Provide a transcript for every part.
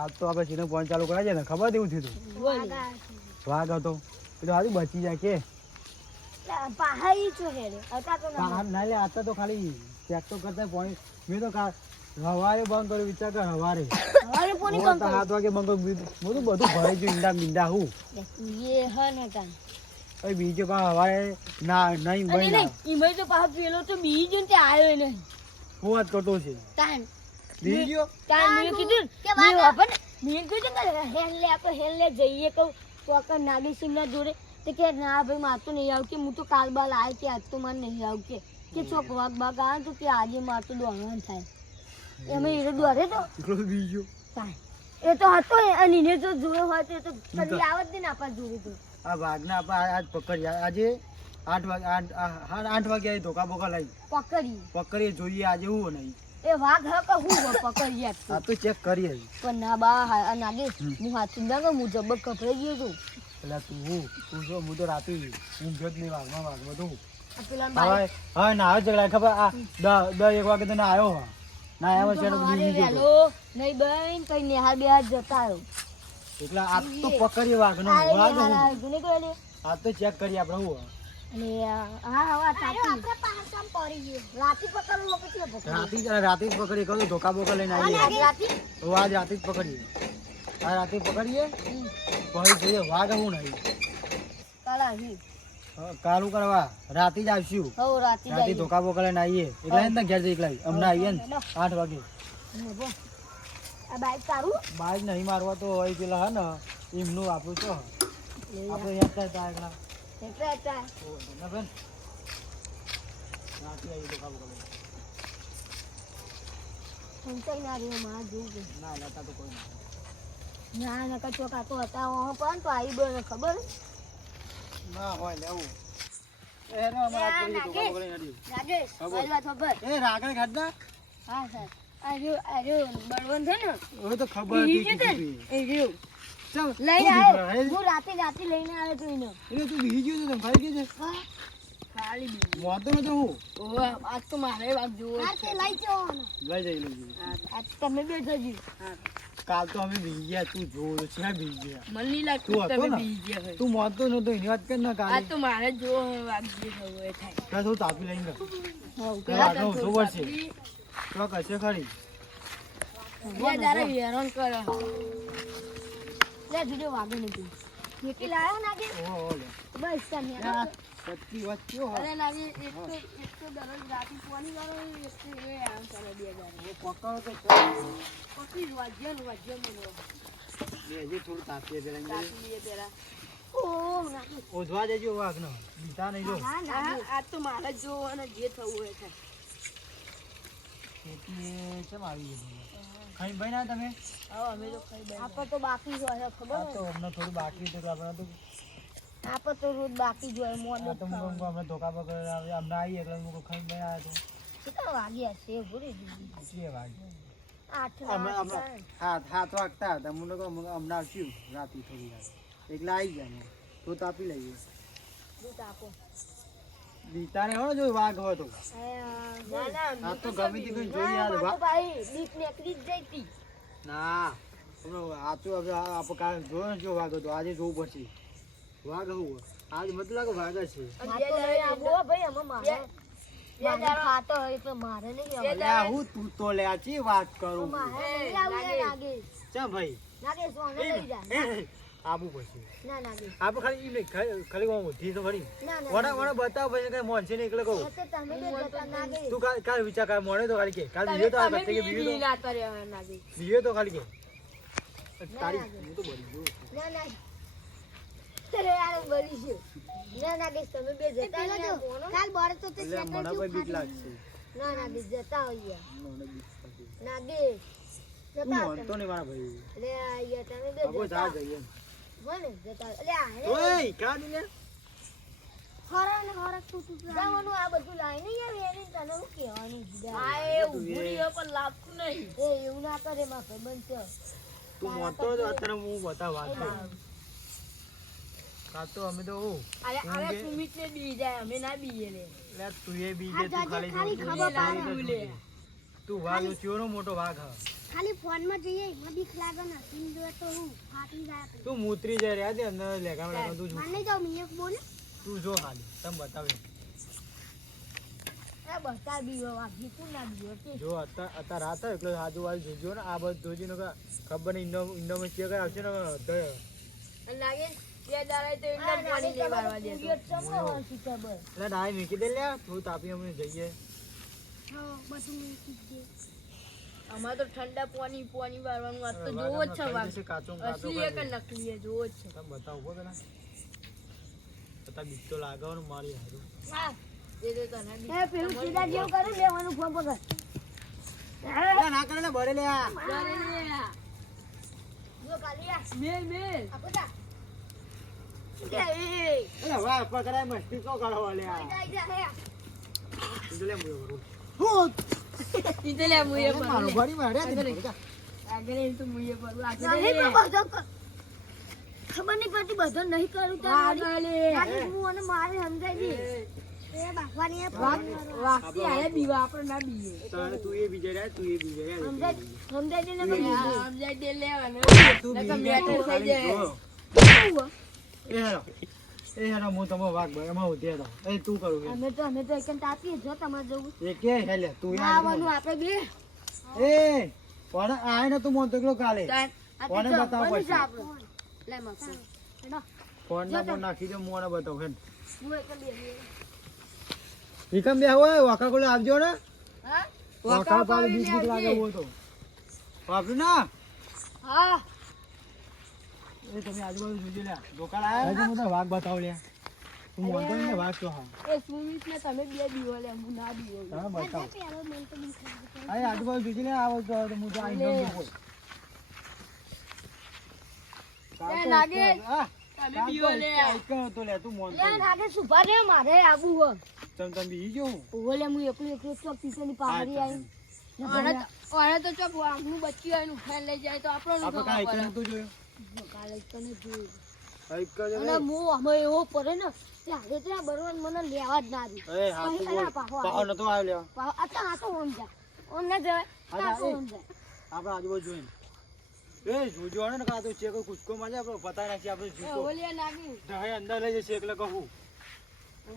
કાલ તો આપણે ચીનો ફોન ચાલુ કરાવી ને ખબર એવું થયું વાઘ હતો. પેલો હારું બચી જાય કે? ના લે આતા તો ખાલી ચેક તો કરતા પોણી મેં તો હવારે બંધ કર્યું વિચાર કર હવારે. સાત વાગે બંધ કર્યું. બધું બધું ભરાઈ છે ઈંડા મીંડા હું. એ બીજો પા હવારે ના નહીં ભાઈ તો પા પેલો તો બીજો તે આવ્યો નહીં હું વાત કરતો છે. ટાઈમ બીજી ગયો કીધું મેં વાપર મેં કીધું કે હેલ લે આપણે હેલ લે જઈએ કહું. તો આકા નાગી સિંહના જોડે. તો કે ના ભાઈ માર તો નહીં આવું કે હું તો કાલ બાલ આવે કે આજ તો મારે નહીં આવું કે કે ચોક વાગ બાગ આવે તો કે આજે માર તો દોડવાનું થાય. એમાં એ દોડે તો. બીજો એ તો હતો અને એને જો જોયો હોય તો એ તો કદી આવત ને આપણા જોડે તો. આ વાઘને આપણે આજ પકડ્યા આજે આઠ વાગે આઠ આઠ વાગે ધોકા બોકા લાવી પકડી. પકડીએ જોઈએ આજે હું નહીં એ વાઘ હા કે હું પકડી આ તો ચેક કરીએ પણ ના બા નાગે હું હાથી ના હું જબ્બર કપડાઈ ગયો છું. એટલે તું હું તું જો હું તો રાતે ઊંઘ્યો જ નહીં વાઘમાં વાઘમાં તું હવે હવે ના ઝઘડા ખબર? આ દ એક વાગે તને આવ્યો હા ના આવ્યો છે નહીં બેન કઈ નિહાર બેહાર જતા આવ્યો એટલે આ તો પકડીએ વાઘનો. વાઘ. આ તો ચેક કરીએ આપણે હું. રાતી જ પકડીએ કહું ધોકા બોકા લઈને આવીએ. આજ? રાતે જ. પકડીએ. આ રાતે પકડીએ. પછી જોઈએ વાઘ હું નહીં. કાલ કરવા? રાતે જ આવશું. રાતે. ધોકા બોકા લઈને આવીએ. એકલા ને ઘેર જઈ એકલા અમને આવીએ ને આઠ વાગે. બાઈક નહીં મારવા તો હોય પેલા હે ને એમનું આપણું તો આપણે યાદ કરતા એકલા. એટલે. ઓ, આવી ધોકા બોકા લઈને. સંતાઈ ના રહ્યો માં જોવું છે. ના લેતા તો કોઈ નહીં ના નકર ચોખા હતા ઓહો પણ તો આવી બોલ ખબર ના હોય લેવું એ અમારા વાત ખબર એ રાગણ ખાધા હા સર આજુ જો બળવંત છે ને હવે તો ખબર હતી. એ ચાલ, લઈને તું આવ્યો હું? રાતે રાતે લઈને આવ્યો તો એને. એટલે તું બીજી ગયું છે ખાઈ ગઈ છે? હા. ખાલી બીજું. વાંધો નતો હું. ઓવે આજ તો મારે વાત જોવો છે. લઈ જવાનો. લઈ જઈ લઈ જઈ. આજ તમે બેઠો જી કાલ તો અમે બીજી ગયા તું જોવો છે બીજી ગયા. મને નહીં લાગતું તું તમે? ગયા તું વાંધો નતો એની વાત કર ને તો મારે જોવો વાત જે થવું એ થાય. ત્યાં થોડું તાપી લઈને તો પડશે. તો કશે ખરી. હેરાન કરે. લે બીજો વાગે નથી કેટલી લાયો નાગે ઓ લે. બસ તને સચ્ચી વાત કયો અરે નાગે એક તો એક તો દરરોજ રાતે ફોની કરો એક તો એ આમ ચાલે બે દાડા હવે પકડો તો પકડી જ વાજ્યો ને વાજ્યો મને. હજી થોડું તાપીએ પેલા તાપીએ પેલા ઓધવા દેજો વાઘનો. બીજા નહીં જો. આ તો મારે જો અને જે થવું હોય થાય. ખેતી કેમ આવી ગઈ ખાઈ ભાઈ ના તમે? અમે તો ખાઈ આપણે તો બાકી જ ખબર તો અમને થોડું બાકી હતું આપણે તો આપણે તો રોજ બાકી જ હોય મોડ તો હું ધોકા આવે અમને આવીએ એટલે હું ખાઈ ભાઈ આવ્યા તો. કેટલા વાગ્યા છે ભૂલી દીધી. કેટલી આઠ અમે અમે વાગ્યા. હાથ હાથ વાગતા હતા મને કહું અમે હમણાં આવશું રાતે થોડી વાર. એકલા આવી જાય અમે. તો તાપી લઈએ. દૂધ આપો. દીતાને હો જો વાઘ હોય તો. ના ના આ તો ગમે તે કોઈ જોઈ યાર ના, વાઘ. ભાઈ બીક નીકળી જ જઈ હતી ના હમણાં આચું હવે આ- આપણે કાલે જોયો ને જો વાઘ હતો આજે જોવું પડશે. વાઘ હું આજ મત લાગે વાઘ છે. ભાઈ અમે મારે. મારે ખાતો હોય તો મારે નહીં હું તું તો લે આચી વાત કરું? મારે આવવું ચા ભાઈ. લઈ. આબુ પછી. ના ના આપણે ખાલી ઈ નહીં, ખાલી હું ઊંધી તો ખરી. ના ના વડા વડા બતાવ પછી કઈ મોનસે ને એકલે કહું. તો તમે બે તું કાલ કાલ વિચાર કાલ મોડે તો ખાલી કે કાલ બીજો તો આ કરતે કે બીજો તો બીજો તો ખાલી કે. તારી હું તો બળી ગયો. ના ના. અરે યાર બળી છે ના નાગેશ તમે બે જતા. કાલ બાર તો તે એટલે ના કોઈ બીક લાગશે. ના નાગેશ જતા હોય ના તું જતા માનતો નહીં મારા ભાઈ અરે આ યાર તમે બે જતા. જા મને જતા ઓય કાઢ ને હરણ હરણ તું તું જવાનું આ બધું લાઈ યાર એની તને હું કહેવાનું? આ એ ઊભું પણ લાગતું નહીં. એ એવું ના કરે માં ભાઈબંધ છે તું મોટો તો અત્યારે હું બતાવ વાત કરું. અમે તો અરે તું અરે સુમિત ને બી જાય અમે ના બીએ લે. લે તું એ બીજે તું ખાલી ખાલી જો- ખબર તું પાડે. એ તો. તું વાઘ ચોરો મોટો વાઘ હ. ખાલી ફોનમાં જઈએ એમાં બીક લાગે ને. સીન જોવે તો હું ફાટી જાય તું મૂતરી જાય રહ્યા દે અંદર લેગા લેગામ તું જો. મને જાઉં મિયક બોલે. તું જો ખાલી તમ બતાવે. એ બતા બીવો વાગી તું ના બીવો કે જો અત્યારે અત્યારે રાત એટલે આજુબાજુ જોજો ને આ બધું જોજી ને ખબર નહીં ઇન્ડો ઇન્ડોમાં ચેક આવશે ને અધર. લાગે બે દાડા તો એકદમ પાણી નહીં વાળવા એટલે ડાય મૂકી દે લે તું તાપી અમે જઈએ. અમાર તો ઠંડા પાણી પાણી વાળવાનું આ તો જોવો જ છે ને કાચું અસલી એક નકલી છે જોવો જ છે. તમે બતાવો ઊભો પેલા પતા બીક તો લાગાવ મારી હારું. હા એ તો તને એ પેલું સીધા જેવું કરે લેવાનું ફોન પકડ ના કરે ને બળે લે આ. ડરે લે આ. જો કાલિયા મેલ મેલ. આપતા બધા એ, એ. એટલે વાઘ પકડાય મસ્તી તો કરો લે આ. લે કરું. હું પર મારું. મારે આગળ તો પર આગળ ખબર નહીં પડતી બધો નહીં કરું તો આગળ લે. ખાલી હું અને મારે સમજાય દે તારે. સમજાય દે લેવાનું એ હેરો. હું તમારો વાઘ ભાઈ, એમાં ઉધે હેરો. એ તું કરું કે. અમે તો અમે તો એકન તાપી જો તમારે જવું એ કે હેલે તું ના આવવાનું આપણે બે એ પણ આય ને તું મોનતો તકલો કાલે કોને બતાવ પડશે? લે મકસદ. ફોન ના ફોન નાખી દે મોને બતાવ હેન હું. વિકમ બે હોય વાકા કોલે આવજો ને હા વાકા પાલ બીજ બીજ લાગે હોય તો વાપરું ના હા એ તમે આજુબાજુ જોજો લે દોકાન આયા હજી મને વાઘ બતાવ લે તું મોનતો ને વાઘ તો હા. એ સુમિત ને તમે બે બીવો લે હું ના બીવો તમે બતાવ. પેલો મને તો બીક લાગે. આ આજુબાજુ જોજો લે આવો તો હું તો આઈ એ. તમે બીવો લે તો લે તું મોનતો લે નાગે સુભા રે મારે આબુ હો તમ તમ બી જો ઓલે હું એકલું એકલું ચોક પીસેની પહાડી આવી ને ઓને તો ચોક આમનું બચ્ચું આવીને ઉઠાઈને લઈ જાય તો આપણો આપણે કાંઈ તો જાય? આજુબાજુ એ જોજો ને કાં તો ચેકમાં આપણે પતા નાખી આપણે ઓલિયા અંદર લઈ જશે એટલે કહું.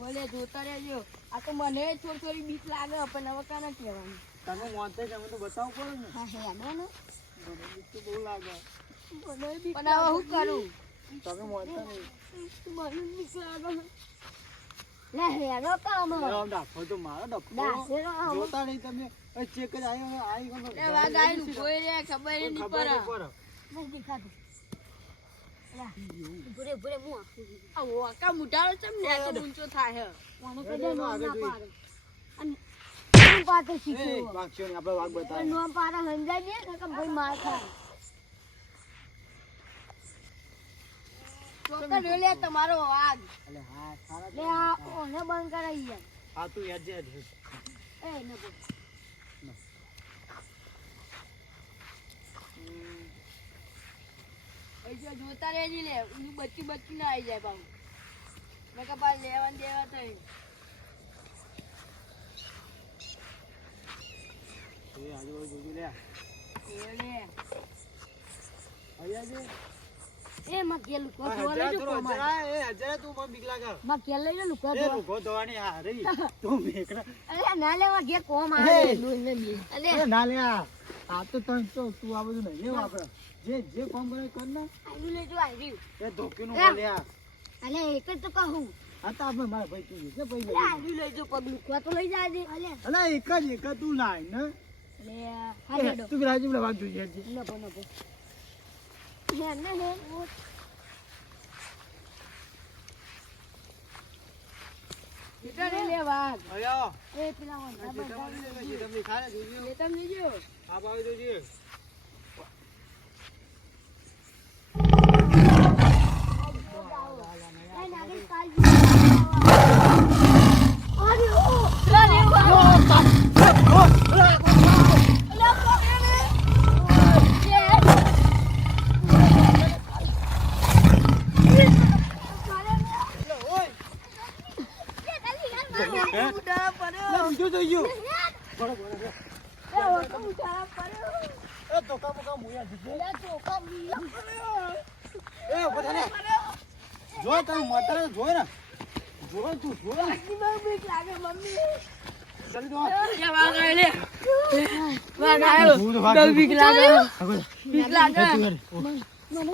ઓલે જોતા રહેજો. આ તો મને થોડી થોડી બીક લાગે પણ હવે કાને કહેવાનું. તમે મોનતે છે અમે તો બતાવવું પડે ને. હા હે ને. બહુ લાગે. પણ હવે શું કરું? તમે મોનતા નહીં. મને બીક લાગે લે હેડો કામ અરે આમ તો મારો ડફો. જોતા નહીં તમે. ચેક જ આવ્યો આવી ગયો એ વાઘ આવીને ઊભો રે ખબર નહીં ખબર નહીં પડે. પડે નહીં દેખાતું. ભૂરે ભૂરે હું આપું છું. મુઢાળો ચમ ને તો ઊંચો થાય કોને પાડે. અને આપણે પણ બતાવે. દે કે ભાઈ માર ખાય. ચોક્કસ લે તમારો વાઘ. એટલે હા સારા લે આ ઓને બંધ કરાવી યાર હા તું યાદ છે એ ન બોલ. પૈસા જોતા રેજી લે એનું બચ્ચી બચ્ચી ના આવી જાય પાછું. મેં કે પાછું લેવા દેવા તો એ. આજુબાજુ જોજો લે. છે એ માં કે લુકો લઈ થોડો લો કોમા હજાર, એ હજાર તું મને બીક લાગે. માં લઈ લો લુકો એ જોવા લુગો ધોવાની હારી તું મેકડા અરે ના લેવા કે કોમ આવે. દૂર ને બી અરે. ના લે આ આ તો તને તો તું આ બધું નહીં લેવું આપણે જે જે કામ કરે કર ને. આયુ લેજો આયુ એ. બોલે આ. અલે એક જ તો કહું. આ તો આપણે મારા ભાઈ તું પૈસા અલે આયુ લેજો પગ લુકો તો લઈ જાય દે અલે એક જ એક તું લાય ને. અલે હા તું હજી પેલા જોઈએ હે ને હે ઓ જોતા રહે લે વાઘ હવે આવો. એ પેલા આ વંદા જેઠામાં બધા લઈ લે, જેઠામાં ખાને જોજો. લે તમે લેજો આ બાજુ જોજે. એ નાગે કાલ અરે ઓ અરે ઓ હે? લે, બીજું જોઈ ગયું. બરો, બરો, બરો. વખત ઉતારા પડ્યો એ ધોકા બોકા મુયા દીધે લે ચોખા મિયા એ બધા જો તમે મોટર જો ને. જો તું જો ને. બીક લાગે મમ્મી. મને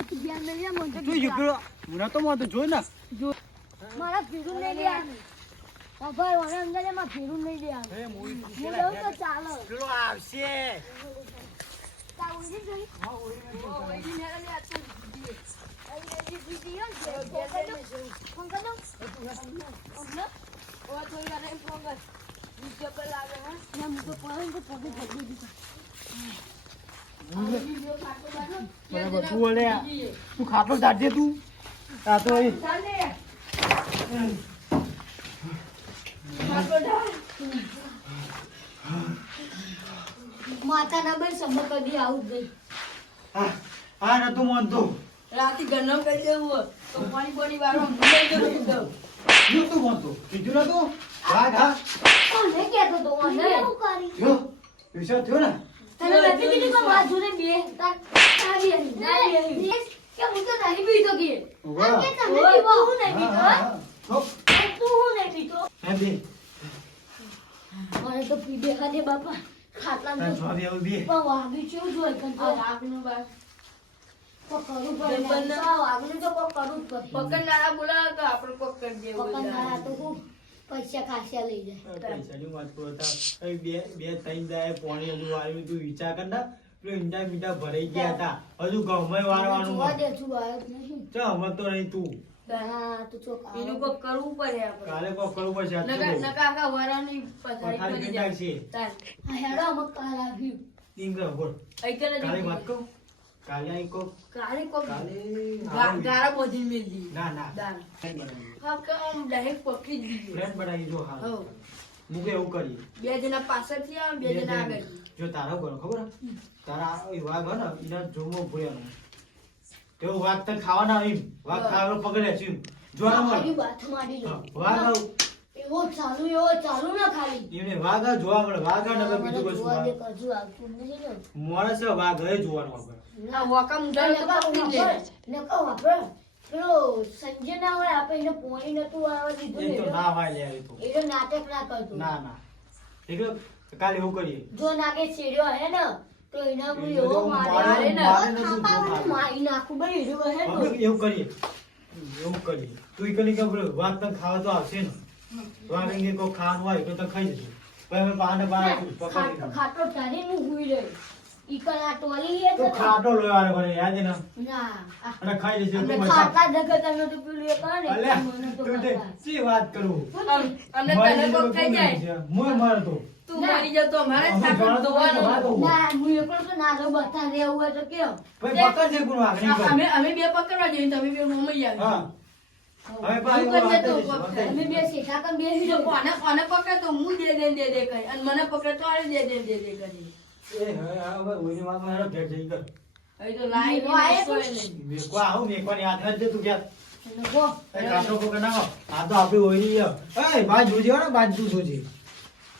તો જોઈ ને મારા ભીરું નહીં ભાઈ મને અંદર એમાં ભીરું નહીં લેવાનું આવે હું જઉં તો ચાલો. પેલો આવશે. તા ખાતો હું તો ખાટલો આ. તું. ખાટલો ના તું તો ને. બેન સબક કદી આવું જ નહીં. આ આ નતું માનતો રાતી ગરમ કરી દેવું હોય તો પાણી પાણી વાળો ભૂલાઈ શું તું નતું માનતો કીધું નતું હા હા. કોને કહેતો તો મને? શું કરી? જો વિશ્વાસ થયો ને? તને નથી કીધું કે મારા જોડે બે તાર આવી આવી કે હું તો નહીં પીતો કે. કે તમે પીવો? હું નહીં પીતો. તું હું. નહીં પીતો? હે બે મને તો પી દે ખાધે બાપા. ખાટલા તાર સ્વામી આવું બે પણ વાગ્યું છે એવું જોઈ કંઈ આ વાઘનું બાર. કરવું પડે ને. બંને- આ વાગ્યું તો જ પડે. પકડનારા બોલાવે તો આપણે કોક કરી દેવું પકડનારા તો હું પૈસા ખાસ્યા લઈ જાય. પૈસાની વાત કરો તા. બે બે ત્રણ દાય પોણી હજુ આવ્યું તું વિચાર કરતા ઈંડા મીંડા ભરાઈ ગયા હતા. હજુ ગમે નહીં. ચા હમત તો નહીં એનું કોક કરવું પડે આપણે કાલે કોક કરવું પડશે નકા નકા વરાની પથારી પથારી કરી કરી જાય. નાખશે. હેડો અમુક કાલ આવ્યું ઈંગળ બોલ. કાલે વાત કહું કાલે અહીં કોક? કાલે કોક કાલે ગારા બોધી મેલ. ના ના. દાન. હા કે આમ પકડી દીધું. friend બનાવી જો હા હઉ. એવું કરી બે જણા પાછળથી આવે બે જણા આગળ જો તારા કરો ખબર તારા એવા ઘર ને એના જોમો ભૂયાનો. તેવો વાઘ તને ખાવાના આવી. વાઘ ખાવાનો પકડે છે. જોવાના મળે. વાત મારી વાઘ આવ. એવો ચાલુ એવો ચાલુ ના ખાલી એને વાઘ આ જોવા મળે વાઘ આ નકર બીજું કશું જોવા. મોણસ છે, વાઘ હે જોવાનું આપણે ના વોકા મુંડા લે. નકર વાપરે. પેલો સંજય ના હોય આપણે એને પોણી નતું આવવા દીધું એ તો ના હોય લે એ તો એટલે નાટક ના કરતો ના ના એટલે કાલે એવું કરીએ જો નાગે છેડ્યો હે ને તો એના હું એવો મારે ને મારે નથી જો ખાપામાં મારે. મારી નાખું ભાઈ એરો હે એવું કરીએ. એવું કરીએ. તું ઈ કે પેલો તને ખાવા તો આવશે ને? વાઘ કે કોક ખાવાનું હોય તો તને ખાઈ જશે પછી અમે બહાને બહાર પકડી ખાટો ટાળી હું હુઈ રહી. ઈ કણ ટોલી હે તો તો ખાટો લોવાનો કરે યાદ ને? ના અને ખાઈ જશે અમને મજા ખાતા જગત અમે તો પેલું એ કરે ને અલ્યા મને તો તું તે ખાતા. વાત કરું? અમ- અમને તને કોક થઈ જાય. નથી. મારતો તું મરી જાવ તો અમારે ઠાકોર ધોવાનો. વાત ના હું એકલો તો નાનો બતા રહેવું હોય તો કેમ ભાઈ પકડ છે કોણ વાઘ નહીં આ- કર. અમે અમે બે પકડવા જઈએ તમે બે હા આવી હવે પાછી વાત તો વાત. અમે બે શેઠા કન બેસી જો કોને કોને પકડે તો હું દે દે દે દે કરી અને મને પકડે તો આરે દે દે દે દે કરી એ હવે હવે ઓઈની વાતમાં હેડો ઘેર જઈ કર. હવે તો લાઈ મેકો આયો તો? આવું, મેકવાની યાદ હજ દે તું ઘેર. અને ગો. એ કાંટો પકડ આ તો આપણી ઓઈની છે. એય, જોજે હો ને, બાજ જોજે.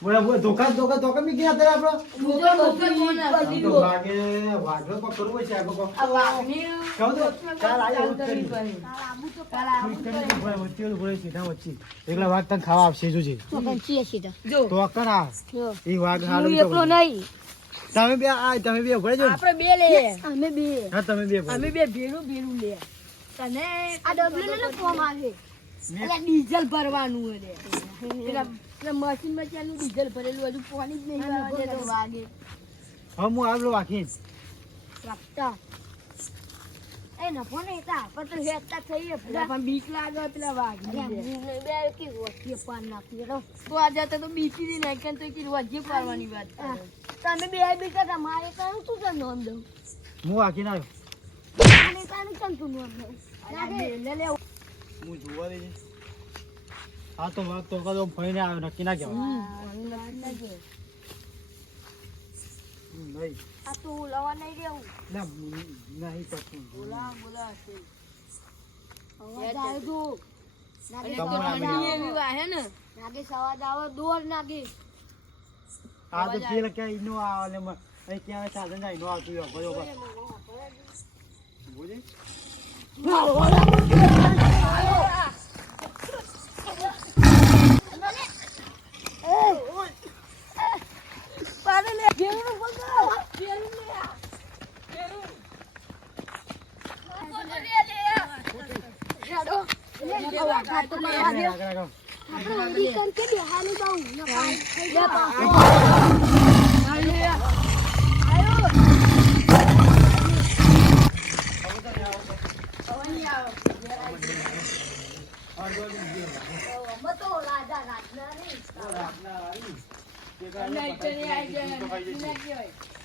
બોલા, બોલા, ધોકા ધોકા ધોકા બી ગયા તારે આપણે. હું તો કોણ તો ગો. વાગે વાઘનો હોય છે આગળ કોક. આ વાઘની કહું તો, જ કરવી કરીએ. પડે. કાલ આબુ તો કાલ આવું જ વચ્ચે વચ્ચે ઓલું સીધા વચ્ચે. એકલા વાઘ તને ખાવા આપશે જોજે ચોકન છીએ સીધા. જો. તો અક્કર આ. જો. ઈ વાઘ હું હારું એકલો નહીં. તમે બે આ તમે બે ઊભા રહેજો આપણે બે લે. અમે બે. હા તમે બે અમે બે ભેરું ભેરું લે. તને આ ડબલું ને ફોર્મ આવે. ડીઝલ ભરવાનું હોય પેલા મશીનમાં ચાલુ ડીઝલ ભરેલું હજુ પાણી જ નહીં અમે તો વાગે. હા હું આવેલો વાઘી રાખતા એ નફો નહીં તા પણ તો હેતા થઈએ પણ બીક લાગે પેલા વાઘ બે. કે વચ્ચે પાન નાખી તો. આ જતા તો બીકી દી નાખ્યા તો કે પાડવાની વાત. તમે બે બી કરતા મારે કાનું તું તને નોંધ દઉં? હું વાઘી ના આવ્યો. મારે કાનું તું નોંધ દઉં? લે લે. હું જોવા દેજે હા તો વાઘ તો કદો ફરીને આવ્યો નક્કી ના કહેવાય. હમ, નહીં આ તો લવા નહીં રહેવું ના નહીં કરતું બોલા બોલા છે. અવાજ આવે તો. નાગે અને તો ઠંડી એવી વાહે ને. નાગે સવાજ આવે દોર નાગે. આ તો પેલ ક્યાં ઈનો આવે અહીં ક્યાં સાધન જાય ઈનો આવતું હોય બરોબર. બોલી પાડે લે ઘેરનું પકડો ઘેરનું લે આ. ઘેરનું. પકડો લે લે આ. હેડો. લે વાઘા તો મારવા દે. આગળ આગળ આપણે ઊંધી કરકે બેહાલી દઉં ને પાણી થઈ લે જાય. આવો. તો રાતના રાતના આવી. આવી જાય.